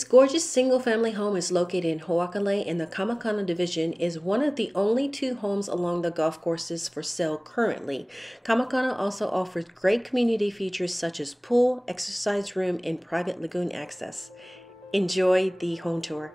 This gorgeous single-family home is located in Hoakalei, and the Kamakana division is one of the only 2 homes along the golf courses for sale currently. Kamakana also offers great community features such as pool, exercise room, and private lagoon access. Enjoy the home tour.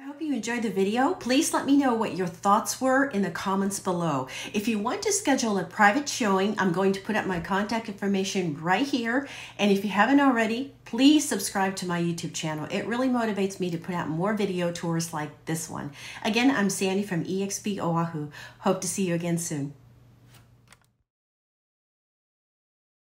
I hope you enjoyed the video. Please let me know what your thoughts were in the comments below. If you want to schedule a private showing, I'm going to put up my contact information right here. And if you haven't already, please subscribe to my YouTube channel. It really motivates me to put out more video tours like this one. Again, I'm Sandy from eXp Oahu. Hope to see you again soon.